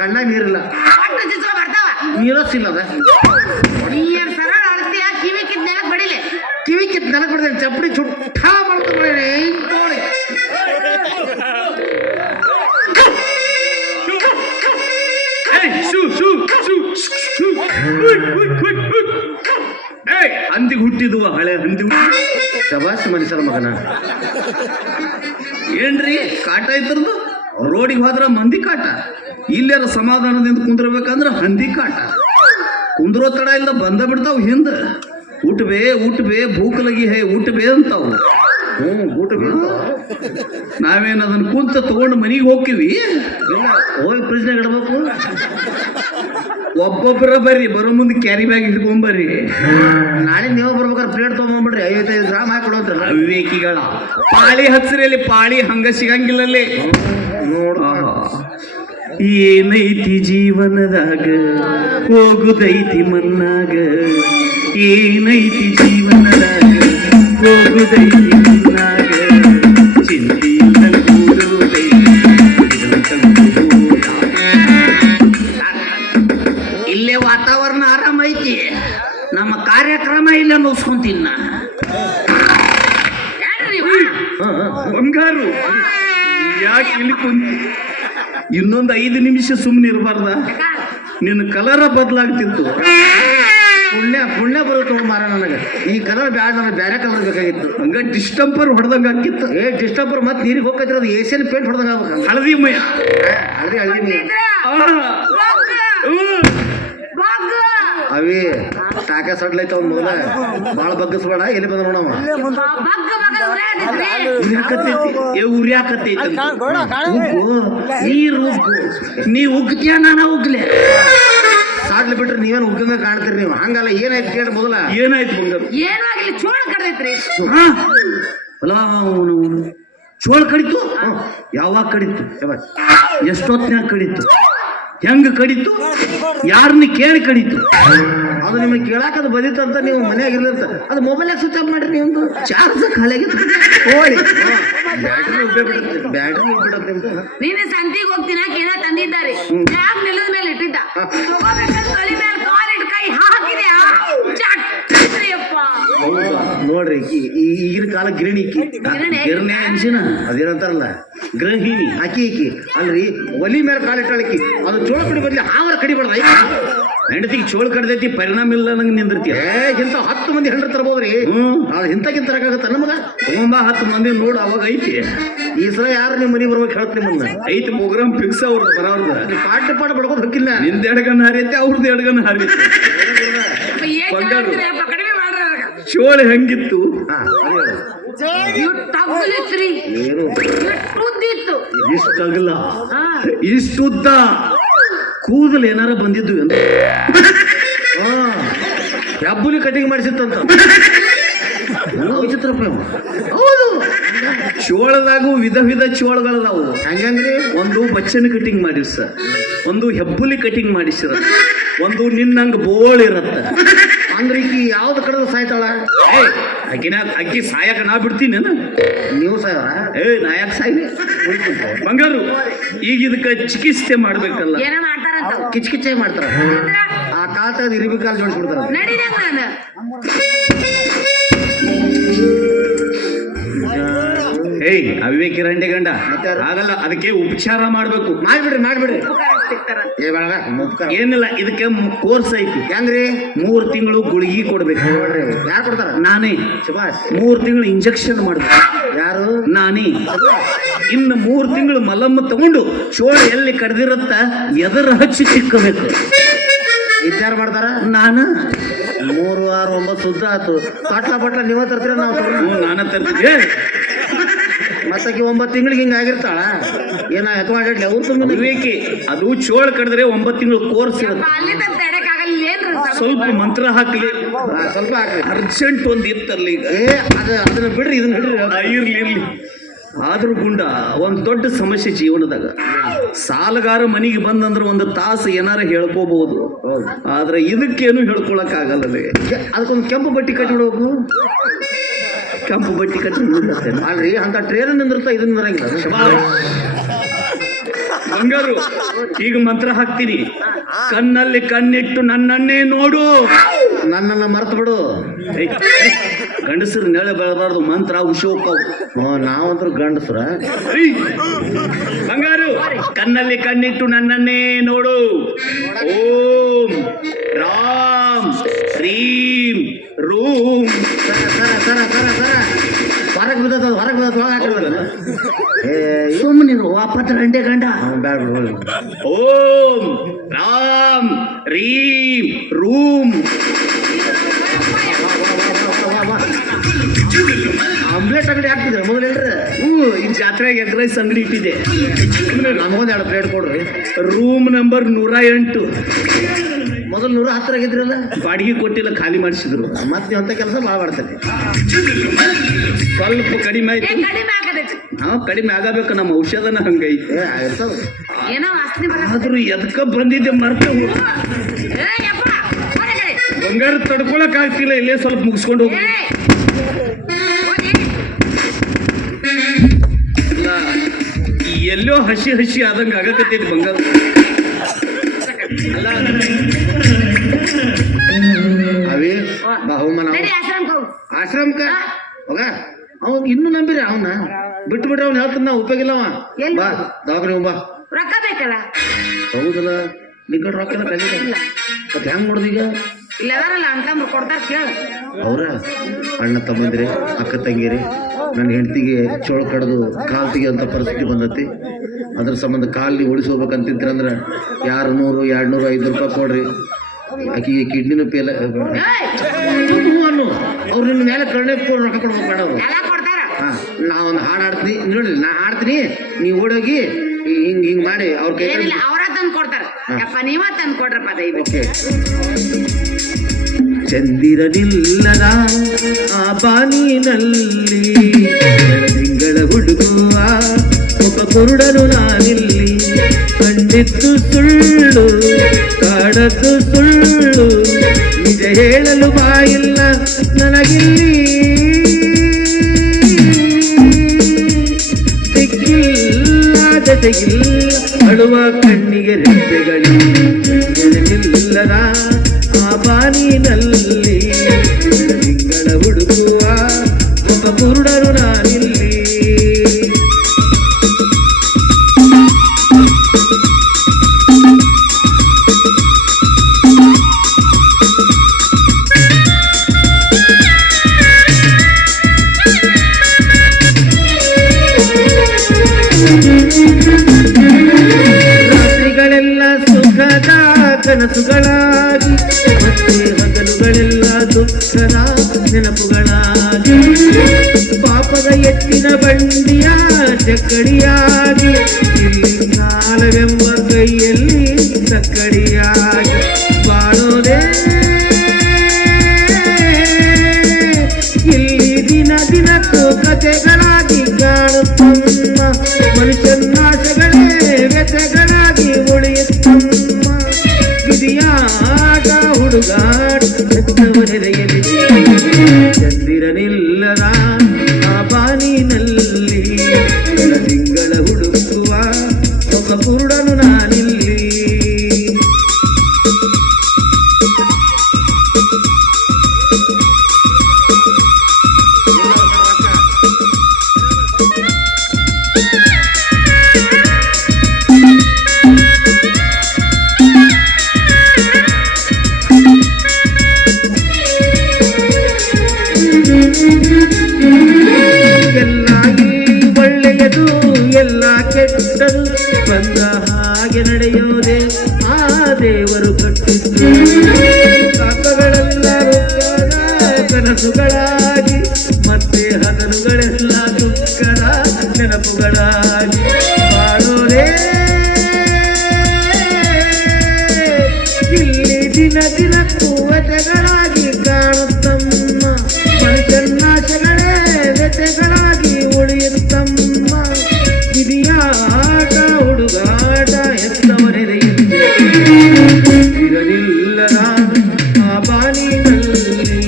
ಕಣ್ಣ ನೀರಿಲ್ಲ, ನೀರಸ್ಸಿಲ್ಲ. ಅದ ಕಿವಿ ಕಿತ್ ನೆಲಕ್ ಬಡಿಲೆ, ಕಿವಿ ಕಿತ್ ನೆಲಕ್ ಬಿಡ್ತೇನೆ, ಚಪ್ಪಡಿ ಚುಟ್ಟ ಮಾಡ್ತಾರೆ ನೋಡಿ. ಹಂದಿಗೆ ಹುಟ್ಟಿದುವ ಹಳೆ ಹಂದಿ. ಶಬಾಷ್ ಮನುಷ್ಯರ ಮಗನ. ಏನ್ರಿ ಕಾಟ ಇದ್ರದ್ದು? ರೋಡಿಗೆ ಹೋದ್ರ ಮಂದಿ ಕಾಟ, ಇಲ್ಲಾರ ಸಮಾಧಾನದಿಂದ ಕುಂದ್ರಬೇಕಂದ್ರ ಹಂದಿ ಕಾಟ. ಕುಂದ್ರೋ ತಡ ಇಲ್ಲ ಬಂದ ಬಿಡ್ತಾವ್ ಹಿಂದ. ಉಟ್ಬೇ ಭೂಕಲಗಿ ಹೇ ಉಟ್ಬೇ ಅಂತಾವು. ಊಟಬೇ ನಾವೇನು ಅದನ್ನ ಕುಂತ ತಗೊಂಡು ಮನೆಗೆ ಹೋಗ್ತೀವಿ? ಇಲ್ಲ, ಹೋಗಿ ಫ್ರಿಜ್ನಾಗ ಇಡಬೇಕು. ಒಬ್ಬೊಬ್ಬರ ಬರ್ರಿ, ಬರೋ ಮುಂದೆ ಕ್ಯಾರಿ ಬ್ಯಾಗ್ ಇಟ್ಕೊಂಬರ್ರಿ. ನಾಳೆ ನೀವು ಬರ್ಬೇಕಾದ್ರೆ ಪ್ಲೇಟ್ ತೊಗೊಂಡ್ಬಿಡ್ರಿ, 55 ಗ್ರಾಮ್ ಹಾಕೊಡೋದ್ರಲ್ಲ. ಅವಿವೇಕಿಗಳ ಪಾಳಿ ಹಚ್ಚರಲ್ಲಿ ಪಾಳಿ ಹಂಗ ಸಿಗಂಗಿಲ್ಲಲ್ಲಿ. ನೋಡ ಏನೈತಿ ಜೀವನದಾಗ ಹೋಗುದೈತಿ ಮನ್ನಾಗ, ಏನೈತಿ ಜೀವನದಾಗ ಹೋಗುದೈತಿ ಮನ್ನಾಗ, ಚಿಂತೆಯಿಂದ ಕೂಡುವುದೈತಿ. ಇಲ್ಲೇ ವಾತಾವರಣ ಆರಾಮ ಐತಿ, ನಮ್ಮ ಕಾರ್ಯಕ್ರಮ ಇಲ್ಲ ನೋಸ್ಕೊಂತೀನಿ ನಾ. ಬಂಗಾರು ಯಾಕೆ ಇಲ್ಲಿ ಕುಂತಿ? ಇನ್ನೊಂದು 5 ನಿಮಿಷ ಸುಮ್ಮನೆ ಇರಬಾರ್ದ? ನಿನ್ನ ಕಲರ ಬದಲಾಗ್ತಿತ್ತು. ಪುಣ್ಯ ಬರುತ್ತೆ ಮಾರ. ನನಗೆ ಈ ಕಲರ್ ಬ್ಯಾಡ, ನನಗೆ ಬೇರೆ ಕಲರ್ ಬೇಕಾಗಿತ್ತು. ಹಂಗ ಡಿಸ್ಟಂಪರ್ ಹೊಡೆದಂಗ ಆಕಿತ್ತು. ಡಿಸ್ಟಂಪರ್ ಮತ್ತೆ ನೀರಿಗೆ ಹೋಗ್ತಿದ್ರೆ ಅದು ಏಷ್ಯನ್ ಪೇಂಟ್ ಹೊಡೆದಂಗ ಆಗ್ಬೇಕು. ಹಳದಿ ಮಯ, ಹಳದಿ ಮೀ ಅವೇ ಸಾಕ ಸಡ್ಲೈತ ಅವ್ನ ಮೊದಲ ಭಾಳ ಬಗ್ಗಿಸ್ಬೇಡ. ಎಲ್ಲಿ ಬಂದ ನೋಡವ ಉರಿಯಾಕತ್ತೈತಿ. ನೀ ಉಗ್ತೀಯ, ನಾನು ಉಗ್ಲೆ. ಸಾಡ್ಲಿ ಬಿಟ್ರೆ ನೀವೇನು ಉಗ್ಗಂಗ ಕಾಣ್ತೀರಿ ನೀವು. ಹಂಗಲ್ಲ, ಏನಾಯ್ತು ಕೇಳಿ ಮೊದಲ. ಏನಾಯ್ತು ಬಂಗಾರ? ಏನಾಗ್ಲಿ, ಚೋಳ ಕಡ್ದೈತ್ರಿ. ಚೋಳ ಕಡಿತು? ಯಾವಾಗ ಕಡಿತು? ಎಷ್ಟೊತ್ತಿನಾಗ ಕಡಿತು? ಹೆಂಗ ಕಡಿತು? ಯಾರನ್ನ ಕೇಳಿ ಕಡಿತು? ಅದು ನಿಮಗೆ ಕೇಳಾಕದು ಬದಿತ್ತಂತ ನೀವು ಮನ್ಯಾಗ ಇರ್ಲಿಂತ ಅದು ಮೊಬೈಲಾಗ ಸ್ವಿಚ್ ಆಫ್ ಮಾಡ್ರಿ. ನಿಮ್ದು ಚಾರ್ಜ್ ಖಾಲಿಯಾಗಿತ್ತು. ಹೋಳಿ ಬ್ಯಾಟ್ರಿ ಬಿಡತ್ತೆ ನಿಮ್ದು. ನೀನು ಸಂತಿಗೆ ಹೋಗ್ತೀನ ಕೇಳ ತಂದಿದ್ದಾರೆ, ಯಾಕೆ ನೆಲದ ಮೇಲೆ ಇಟ್ಟಿದ್ದ, ತಗೋಬೇಕಂತ ತಲೆ ಮೇಲೆ ಕಾಲಿಟ್ಟು ಕೈ ಹಾಕಿದೆ. ನೋಡ್ರಿ, ಈಗಿನ ಕಾಲ ಗಿರಣಿ ಗಿರಣಿ ಅನ್ಸಿನ ಅದೇನಂತಾರಲ್ಲ ಗೃಹಿಣಿ ಆಕಿ ಅಲ್ರಿ, ಒಲಿ ಮೇಲೆ ಕಾಲಿಟ್ಟಾಳಕಿ. ಅದು ಚೋಳ ಕಡಿ ಬದ್ಲಿ ಹಾವರ ಕಡಿಬಾರ್ದ. ಹೆಂಡತಿಗೆ ಚೋಳ ಕಡ್ದೈತಿ, ಪರಿಣಾಮ ಇಲ್ಲ ನಂಗೆ ನಿಂದಿರ್ತೀಯ. ಇಂಥ 10 ಮಂದಿ ಹೆಂಡ್ರ ತರಬೋದ್ರಿ. ಅದು ಇಂಥಕ್ಕಿಂತ ತರಕಾಗತ್ತ ನಮಗ? ತುಂಬಾ 10 ಮಂದಿ ನೋಡು, ಅವಾಗ ಐತಿ. ಈ ಸಲ ಯಾರು ನಿಮ್ಮ ಮನೆಗೆ ಬರ್ಬೇಕು ಹೇಳ್ತೀನಿ ನಿಮ್ಮನ್ನ. ಐತಿ ಪ್ರೋಗ್ರಾಮ್ ಫಿಕ್ಸ್. ಅವ್ರದ್ದು ಬರೋರ್ದ ಪಾಠ ಬಡ್ಕೋದು ಹೋಗಿಲ್ಲ. ನಿಂದ 2 ಗನ್ ಹಾರೈತಿ, ಅವ್ರದ್ದು 2 ಗನ್ ಹಾರೈತಿ. ಕಡಿಮೆ ಮಾಡ್ರ. ಚೋಳ ಹೆಂಗಿತ್ತು? ಇಷ್ಟಗಲ, ಇಷ್ಟುದ್ದ ಕೂದಲು ಏನಾರ ಬಂದಿದ್ದು ಎಂದು ಹೆಬ್ಬುಲಿ ಕಟಿಂಗ್ ಮಾಡಿಸಿತ್ತಂತ. ವಿಚಿತ್ರ. ಹೌದು, ಚೋಳದಾಗೂ ವಿಧ ಚೋಳಗಳದಾವು. ಹಂಗಂದ್ರಿ, ಒಂದು ಬಚ್ಚನ ಕಟಿಂಗ್ ಮಾಡಿರ್ಸ, ಒಂದು ಹೆಬ್ಬುಲಿ ಕಟಿಂಗ್ ಮಾಡಿಸಿರ, ಒಂದು ನಿನ್ನಂಗ ಬೋಳ್ ಇರತ್ತ. ಅಂದ್ರೆ ಈಕಿ ಯಾವ್ದು ಕಡೆದ ಸಾಯ್ತಾಳ? ಅಕ್ಕಿ ಸಾಯಕ ನಾ ಬಿಡ್ತೀನಿ. ನೀವು ಸಾಯ? ನಾ ಯಾಕೆ ಸಾಯ್ಲಿ ಬಂಗಾರು? ಈಗ ಇದಕ್ಕೆ ಚಿಕಿತ್ಸೆ ಮಾಡ್ಬೇಕಲ್ಲ. ಕಿಚ್ಕಿಚ್ಚೆ ಮಾಡ್ತಾರ. ಆ ಕಾಲ ತೆಗೆದು ಇರಿಬಿ ಕಾಲ ಜೋಡಿಸ್ಬಿಡ್ತಾರ. ಅವಿವೇಕಿ ರಂಡೆ ಗಂಡ ಆಗಲ್ಲ, ಅದಕ್ಕೆ ಉಪಚಾರ ಮಾಡ್ಬೇಕು. ಮಾಡ್ಬಿಡ್ರಿ. ಏನಿಲ್ಲ, ಇದಕ್ಕೆ ಕೋರ್ಸ್ ಐತಿ. ಹೆಂಗ್ರಿ? 3 ತಿಂಗಳು ಗುಳಿಗೆ ಕೊಡ್ಬೇಕು. ಯಾರು ಕೊಡ್ತಾರ? ನಾನೇ. ಶಬಾಷ್. 3 ತಿಂಗಳು ಇಂಜೆಕ್ಷನ್ ಮಾಡ್ಬೇಕು. ಯಾರು? ನಾನೇ. ಇನ್ನು 3 ತಿಂಗಳು ಮಲಮ್ಮ ತಗೊಂಡು ಚೋಳ ಎಲ್ಲಿ ಕಡ್ದಿರತ್ತ ಎದರ ಹಚ್ಚಿ ಚಿಕ್ಕಬೇಕು. ವಿಚಾರ ಮಾಡ್ತಾರ? ನಾನು 3, 6, 9 ಸುದ್ದ ಆತು. ಪಟ್ಲ ನೀವ ತರ್ತೀರ? ನಾವು ನಾನ ತರ್ತಿದ್ದೆ. ಮತ್ತಕ್ಕೆ 9 ತಿಂಗಳಿಗೆ ಹಿಂಗ ಆಗಿರ್ತಾಳ. ಏನ ವಿವೇಕಿ, ಅದು ಚೋಳ ಕಡಿದ್ರೆ 9 ತಿಂಗಳು ಕೋರ್ಸ್ ಇರುತ್ತೆ. ಸ್ವಲ್ಪ ಮಂತ್ರ ಹಾಕ್ಲಿ, ಸ್ವಲ್ಪ ಹಾಕ್ಲಿ. ಅರ್ಜೆಂಟ್ ಒಂದು ಇತ್ತಲ್ಲ ಈಗ. ಅದನ್ನ ಬಿಡ್ರಿ, ಇದನ್ನ ಹಿಡ್ರಿ. ಇರ್ಲಿ. ಆದ್ರೂ ಗುಂಡ ಒಂದ್ ದೊಡ್ಡ ಸಮಸ್ಯೆ ಜೀವನದಾಗ. ಸಾಲಗಾರ ಮನೆಗೆ ಬಂದಂದ್ರೆ 1 ತಾಸು ಏನಾರ ಹೇಳ್ಕೋಬಹುದು, ಆದ್ರೆ ಇದಕ್ಕೇನು ಹೇಳ್ಕೊಳಕ್ ಆಗಲ್ಲ. ಅದಕ್ಕೊಂದು ಕೆಂಪು ಬಟ್ಟಿ ಕಟ್ಬಿಡ್ಬೇಕು. ಕೆಂಪು ಬಟ್ಟಿ ಕಟ್ಟಿ ಅಲ್ರಿ ಅಂತ ಟ್ರೇನ್ ನಿಂದಿರ್ತಾ ಇದನ್ನ ನಿಂದ್ರಂಗಿಲ್ಲ ಬಂಗಾರು ಈಗ ಮಂತ್ರ ಹಾಕ್ತೀನಿ. ಕಣ್ಣಲ್ಲಿ ಕಣ್ಣಿಟ್ಟು ನನ್ನನ್ನೇ ನೋಡು. ನನ್ನನ್ನ ಮರ್ತು ಬಿಡು. ಗಂಡಸರು ನೆಳೆ ಬೆಳಬಾರ್ದು, ಮಂತ್ರ ಹುಷೋಕ್ಕವು. ನಾವಂದ್ರು ಗಂಡಸ್ರ. ಬಂಗಾರು ಕಣ್ಣಲ್ಲಿ ಕಣ್ಣಿಟ್ಟು ನನ್ನನ್ನೇ ನೋಡು. ಓಂ ರಾಮ್ ರೀಂ ರೂಂ. ಹೊರಗೆ ಬಿದ್ದದ ಹೊರಗೆ ಬಿದ್ದದ ಹಾಕಿಲ್ಲ. ಸುಮ್ಮನೆ ವಾಪತ್ರ ಗಂಟೆ ಗಂಡ. ಬ್ಯಾಡ ಓಂ ರಾಮ್ ರೀಂ ರೂಂ. ಆಮ್ಲೆಟ್ ಅಂಗಡಿ ಹಾಕ್ತಿದ್ರೆ ಮೊದಲು ಹೇಳ್ರಿ. ಈ ಜಾತ್ರೆಗೆ ಎಗ್ ರೈಸ್ ಅಂಗಡಿ ಇಟ್ಟಿದೆ. ನಮಗೊಂದು 2 ಪ್ಲೇಟ್ ಕೊಡ್ರಿ. Room number 108. ಮೊದಲು 110 ಆಗಿದ್ರಲ್ಲ, ಬಾಡಿಗೆ ಕೊಟ್ಟಿಲ್ಲ, ಖಾಲಿ ಮಾಡಿಸಿದ್ರು. ಮತ್ತೆ ನೀವು ಅಂತ ಕೆಲಸ ಭಾಳ ಮಾಡ್ತೇನೆ. ಸ್ವಲ್ಪ ಕಡಿಮೆ ಆಯ್ತು. ಕಡಿಮೆ ಆಗತೈತಿ. ಕಡಿಮೆ ಆಗಬೇಕು, ನಮ್ಮ ಔಷಧನ ಹಂಗೈತಿ. ಆಗಿರ್ತಾವ. ಏನೋ ವಾಸನೆ ಬರ. ಆದ್ರೂ ಎದಕ್ಕ ಬಂದಿದ್ದೆ ಮರ್ತೆ. ಬಂಗಾರ ತಡ್ಕೊಳಕ್ ಆಗ್ತಿಲ್ಲ, ಇಲ್ಲೇ ಸ್ವಲ್ಪ ಮುಗಿಸ್ಕೊಂಡು ಹೋಗಿ. ಇಲ್ಲ ಎಲ್ಲೋ ಹಸಿ ಹಸಿ ಆದಂಗ ಆಗಕತ್ತೈತಿ ಬಂಗಾರ. ಅಲ್ಲ ಅವೇ ಬಹುಮಾನ ಆಶ್ರಮಕ್ಕ ಹೋಗ. ಅವ್ನು ಇನ್ನೂ ನಂಬಿರಿ ಅವನ್ನ ಬಿಟ್ಟು ಬಿಡ್ರಿ. ಅವ್ನು ಹೇಳ್ತಾನ ಉಪಯೋಗ ಇಲ್ಲ. ಅವ ಬಾ ದವಾಖಾನೆ ಬಾ. ರೊಕ್ಕ ಬೇಕಲ್ಲ. ಹೌದಲ್ಲ, ನಿಂಗ ರೊಕ್ಕ ಇಲ್ಲ. ಮತ್ತೆ ಹೆಂಗ್ ನೋಡ್ದು ಈಗ? ಇಲ್ಲದಾರಲ್ಲ ಅಂತಂಬ್ರು ಕೊಡ್ತಾರ ಕೇಳ. ಅವ್ರ ಅಣ್ಣ ತಮ್ಮಂದಿರಿ, ಅಕ್ಕ ತಂಗಿರಿ, ನನ್ನ ಹೆಂಡತಿಗೆ ಚೋಳ ಕಡ್ದು ಕಾಲ್ ತೆಗಿಯೋಂಥ ಪರಿಸ್ಥಿತಿ ಬಂದತಿ. ಅದ್ರ ಸಂಬಂಧ ಕಾಲ್ ನೀವು ಉಳಿಸ್ಕೋಬೇಕಂತಿದ್ರಂದ್ರೆ 200, 200, 500 ರೂಪಾಯಿ ಕೊಡ್ರಿ. ಆಕಿಗೆ ಕಿಡ್ನಿನೂ ಫೇಲ್ ಅನ್ನು. ಅವ್ರು ನಿನ್ನ ಮೇಲೆ ಕರ್ಣೆ ರೊಕ್ಕ ಕೊಡ್ಬೇಕು ಬೇಡ ಅವ್ರು. ಎಲ್ಲ ಕೊಡ್ತಾರ. ಹಾಂ, ನಾವೊಂದು ಹಾಡು ಹಾಡ್ತೀನಿ ನೋಡಿ. ನಾ ಹಾಡ್ತೀನಿ, ನೀವು ಓಡೋಗಿ ಹಿಂಗ್ ಮಾಡಿ ಅವ್ರ ಕೈ. ಏನಿಲ್ಲ, ಅವರ ತಂದು ಕೊಡ್ತಾರ. ಯಪ್ಪ ನೀವ ತಂದು ಕೊಡ್ರಪ್ಪ ದಯವಿಟ್ಟು. ಚಂದಿರನಿಲ್ಲದ ಆ ಬಾನಿನಲ್ಲಿ ತಿಂಗಳ ಹುಡುಗುವ ಮುಖ ಕುರುಡನು ನಾನಿಲ್ಲಿ. ಕಂಡಿದ್ದು ಸುಳ್ಳು, ಕಾಡದ್ದು ಸುಳ್ಳು, ನಿಜ ಹೇಳಲು ಬಾಯಿಲ್ಲ ನನಗಿಲ್ಲಿ. ಸಿಕ್ಕಿಲ್ಲ ಜೊತೆಗಿಲ್ಲ, ಅಳುವ ಕಣ್ಣಿಗೆ ರೆಪ್ಪೆಗಳಿಲ್ಲದ ಆ ಬಾನಿನಲ್ಲಿ ತಿಂಗಳ ಹುಡುಗುವ ಮುಖ ಕುರುಡರು ನಾನಿಲ್ಲಿ. ರಾತ್ರಿಗಳೆಲ್ಲ ಸುಖದ ಕನಸುಗಳಾಗಿ, ಮತ್ತೆ ಹಗಲುಗಳೆಲ್ಲ ದುಃಖದ ನೆನಪುಗಳಾಗಿ, ಪಾಪದ ಎತ್ತಿನ ಬಂಡಿಯ ಚಕ್ಕಡಿಯಾಗಿ, ಇಲ್ಲಿ ಕಾಲವೆಂಬ ಕೈಯಲ್ಲಿ ಸಕ್ಕಡಿಯಾಗಿ ಬಾಳೋದೇ. ಇಲ್ಲಿ ದಿನ ದಿನಕ್ಕೂ ಕಥೆಗಳಾಗಿ ಕಾಣುತ್ತಮ್ಮ, ಮನುಷ್ಯನಾಶಗಳೇ ವ್ಯಥೆಗಳಾಗಿ ಉಳಿಯುತ್ತಮ್ಮ. ವಿಧಿಯಾಟ ಹುಡುಗಾಟ ನೆರೆಯಲ್ಲಿ ಚಂದಿರನಿಲ್ಲದ ಆ ಬಾನಿನಲ್ಲಿ ತಿಂಗಳ ಹುಡುಕುವ ಮುಖ ಕುರುಡನು ನಾನಿಲ್ಲಿ. ಎಲ್ಲ ಇಲ್ಲಿ ಒಳ್ಳೆಯದು, ಎಲ್ಲ ಕೆಟ್ಟದು, ಬಂದ ಹಾಗೆ ನಡೆಯೋದೆ ಆ ದೇವರು ಕಟ್ಟಿದ್ದು. ಕಾಕಗಳೆಲ್ಲ ರುಕ್ಕದ ಕನಸುಗಳಾಗಿ, ಮತ್ತೆ ಹಗಲುಗಳೆಲ್ಲ ದುಃಖದ ನೆನಪುಗಳಾಗಿ ಬಾಳೋದೇ. ಇಲ್ಲಿ ದಿನ ದಿನಕ್ಕೂ ವ್ಯಥೆಗಳಾಗಿ ಕಾಣುತ್ತಮ್ಮ, ಮನುಷ್ಯನಾಶಗಳೇ ವ್ಯಥೆಗಳಾಗಿ ಉಳಿಯುತ್ತಮ್ಮ. ವಿಧಿಯಾಟ ಹುಡುಗಾಟ ಎತ್ತವನೆರೆಯಲ್ಲಿ ಇರಲಿಲ್ಲದ ಆ ಬಾನಿನಲ್ಲಿ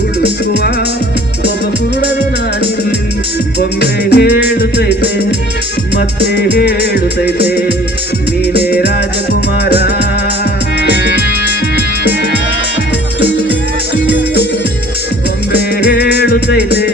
ಹುಡುಕುವ ಮತ್ತೆ ಹೇಳುತ್ತೈತೆ ನೀನೇ ರಾಜಕುಮಾರ. ಗೊಂಬೆ ಹೇಳುತ್ತೈತೆ